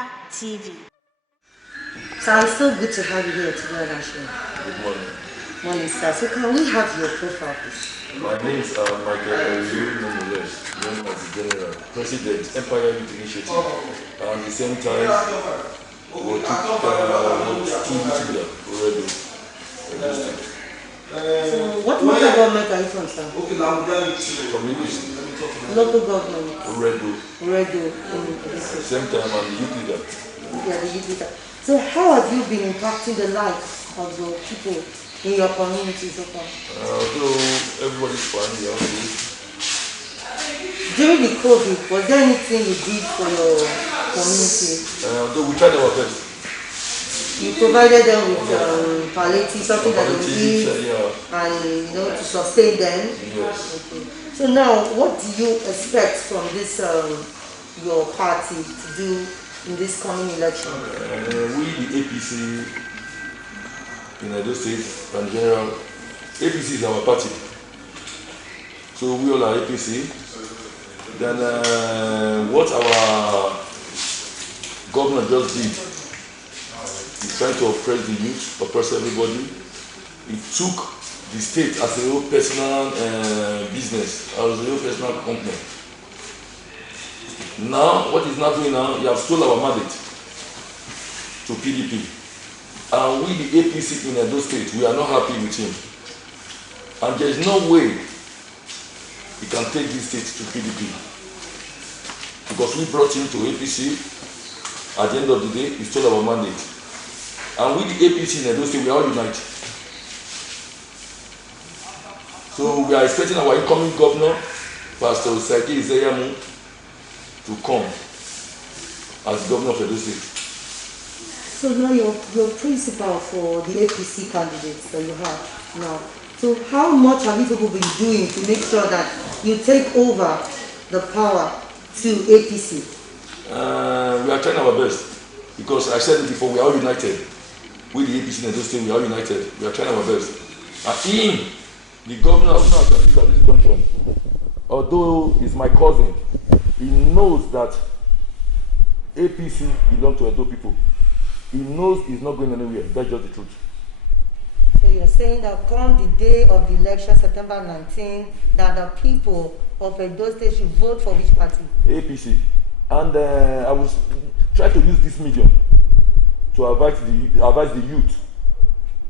Empire TV. So it's so good to have you here today on our show. Good morning. Morning, sir. So can we have your profile, please? My name is Michael Eriu Nomoles, known as the General President, Empire Youth Initiative. And at the same time, we took two weeks ago already. So what local government are you from, sir? From English, Local government. Redo. Redo. At the same time, I'm the youth leader. Yeah, the youth leader. So how have you been impacting the life of the people in your community so far? Although everybody's fine, yeah. During the COVID, was there anything you did for your community? Although we tried our best. You provided them with palliative, something that they need, yeah. and to sustain them. Yes. Okay. So now, what do you expect from this your party to do in this coming election? We, the APC in Edo State and general, APC is our party. So we all are APC. Then what our governor just did, he's trying to oppress the youth, oppress everybody. He took the state as a real personal business, as a real personal company. Now, what he's not doing now, he has stolen our mandate to PDP. And we, the APC in Edo State, we are not happy with him. And there is no way he can take this state to PDP. Because we brought him to APC, at the end of the day, he stole our mandate. And we, the APC in Edo State, we are all united. So we are expecting our incoming governor, Pastor Usagi Izeyamu, to come as governor of Edo State. So now your principal for the APC candidates that you have now. So how much have you people been doing to make sure that you take over the power to APC? We are trying our best because I said it before, we are all united. We the APC in Edo State, we are all united. We are trying our best. And him, the governor of this junction, although he's my cousin, he knows that APC belongs to Edo people. He knows he's not going anywhere. That's just the truth. So you're saying that come the day of the election, September 19, that the people of Edo State should vote for which party? APC. And I was trying to use this medium to advise the youth,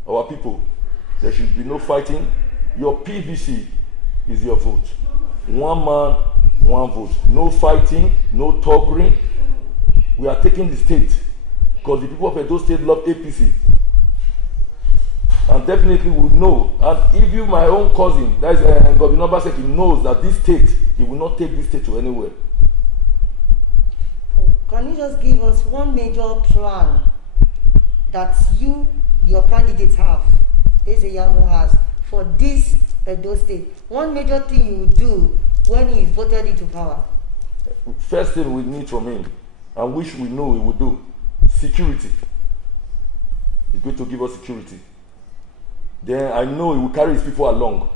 our people. There should be no fighting. Your PVC is your vote. One man, one vote. No fighting, no tugging. We are taking the state because the people of Edo State love APC. And definitely will know. And if you, my own cousin, that is Governor Obaseki, knows that this state, he will not take this state to anywhere. Can you just give us one major plan that you, your candidates have, Ezeyamu has, for this Edo State? One major thing you will do when he is voted into power? First thing we need from him, and which we know he will do, security. He's going to give us security. Then I know he will carry his people along.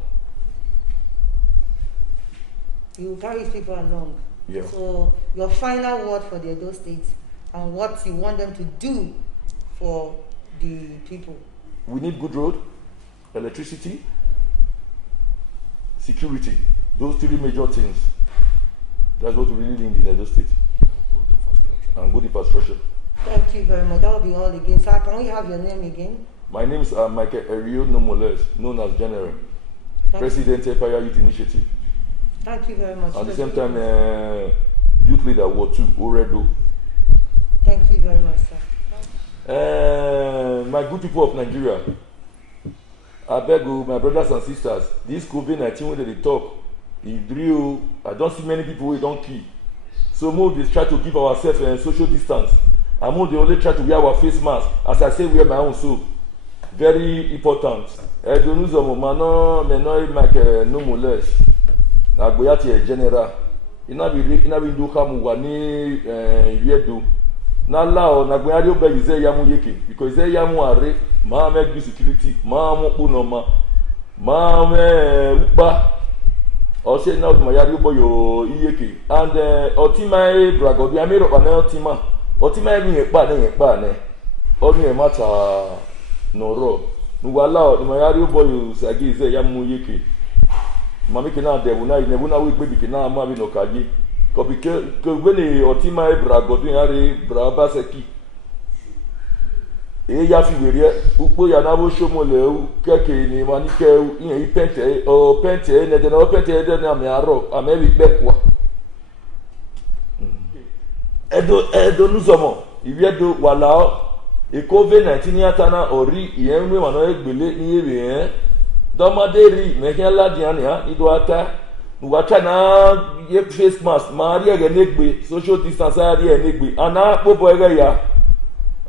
He will carry his people along. Yeah. So your final word for the Edo State and what you want them to do for the people? We need good road, electricity, security. Those three major things. That's what we really need in Edo State. And good infrastructure. Thank you very much. That will be all again. Sir, can we have your name again? My name is Michael Eriu Nomoles, known as General President Empire Youth Initiative. Thank you very much. At the same time, Youth Leader Ward 2, Oredo. Thank you very much, sir. My good people of Nigeria, I beg you, my brothers and sisters, this COVID-19 when they talk, I don't see many people who don't kill. So more they try to give ourselves social distance. And more they only try to wear our face mask. As I say, wear my own soap. Very important. Edonuzo mano menoi make no moles. Na goyati general. Ina bi do kamu wa ni yedo. Na lao na goyari oba ize yamu yeke because ize yamu are ma make security, ma mo kunoma. Ma me upa. O say now my yari oba yo iyeke and otima bragobi amero na otima. otima mi yepa ne onu e mata noro nuwala ni mayari oboyo sagize ya mu yeke mami kina debu na inebu na we pe bi na ma bi no kaji ko bi ke gbeni otima e bra godun yare bra baseki e ya fi were upo ya na bo shomole keke ni mani ke yin ipente o pente ne de no pente de na me aro amebi bekwa edo nuzomo ibiedo wala e covid-19 yatana ori yen nwe mano egbele ni ebe domade ri mekin ladian ya ido ata nuwata na ye face mask ma ri ege negbe social distance ari ege negbe ana popo ege ya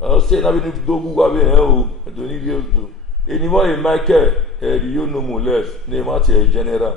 o se na bi ni dogu wa be o edo ni ri odo enimo e Michael eri yo no more less ne ma ti general